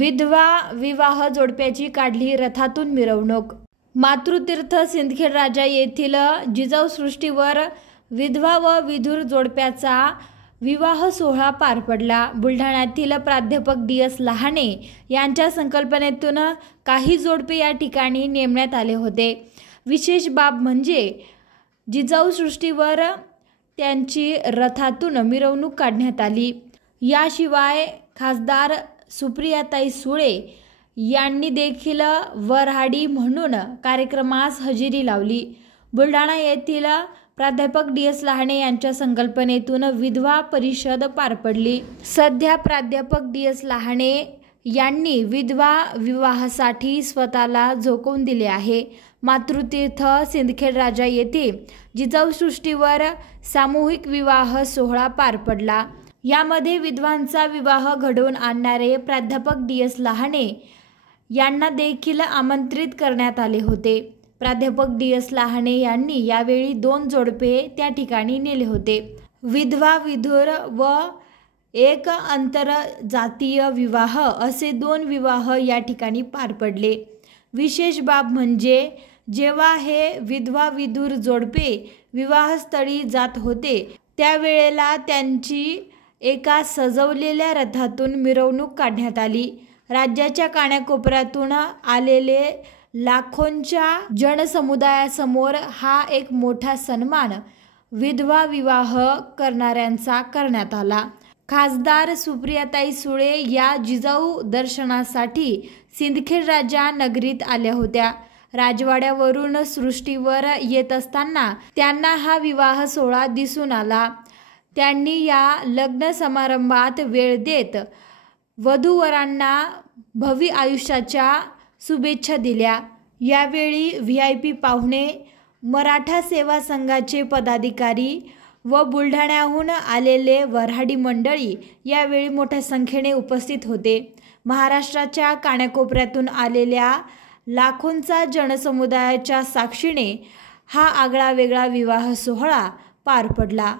विधवा विवाह जोडप्याची काढली रथातून मिरवणूक। मातृतीर्थ सिंदखेड राजा येथील जिजाऊ सृष्टीवर विधवा व विधुर जोडप्याचा विवाह सोहळा पार पडला। बुलढाण्यातील प्राध्यापक डी.एस. लहाने यांच्या संकल्पनेतून काही जोडपे या ठिकाणी नेमण्यात आले होते। विशेष बाब म्हणजे जिजाऊ सृष्टीवर त्यांची रथातून मिरवणूक काढण्यात आली। याशिवाय खासदार सुप्रियाताई सुळे यांनी देखील वऱ्हाडी म्हणून कार्यक्रमास हजेरी लावली। बुलढाणा येथील प्राध्यापक डी.एस. लहाने यांच्या संकल्पनेतून विधवा परिषद पार पडली। सध्या प्राध्यापक डी.एस. लहाने यांनी विधवा विवाहासाठी स्वतःला झोकवून दिले आहे। मातृतीर्थ सिंदखेड राजा येथे जिजाऊ सृष्टीवर सामूहिक विवाह सोहळा पार पडला। यामध्ये विधवांचा विवाह घडवून आणणारे प्राध्यापक डी.एस. लहाने यांना देखील आमंत्रित करण्यात आले होते। प्राध्यापक डी.एस. लहाने यांनी यावेळी 2 जोडपे त्या ठिकाणी नेले होते। विधवा विधुर व एक आंतरजातीय विवाह असे 2 विवाह या ठिकाणी पार पडले। विशेष बाब म्हणजे जेव्हा हे विधवा विधुर जोडपे विवाहस्थळी जात होते त्यावेळेला त्यांची एका सजवलेल्या रथातून मिरवणूक काढण्यात आली। राज्याच्या कानाकोपऱ्यातून आलेले लाखोंच्या जनसमुदायासमोर हा एक मोठा सन्मान विधवा विवाह करणाऱ्यांचा करण्यात आला। खासदार सुप्रियाताई सुळे या जिजाऊ दर्शनासाठी सिंदखेड राजा नगरीत आल्या होत्या। राजवाड्यावरून सृष्टीवर येत असताना त्यांना हा विवाह सोहळा दिसून आला। त्यांनी या लग्न समारंभात वेळ देत वधूवरांना भवी आयुष्याच्या शुभेच्छा दिल्या। यावेळी व्ही.आय.पी. पाहुणे, मराठा सेवा संघाचे पदाधिकारी व बुलढाण्याहून आलेले वऱ्हाडी मंडळी यावेळी मोठ्या संख्येने उपस्थित होते। महाराष्ट्राच्या कानाकोपऱ्यातून आलेल्या लाखोंचा जनसमुदायाच्या साक्षीने हा आगळा वेगळा विवाह सोहळा पार पडला।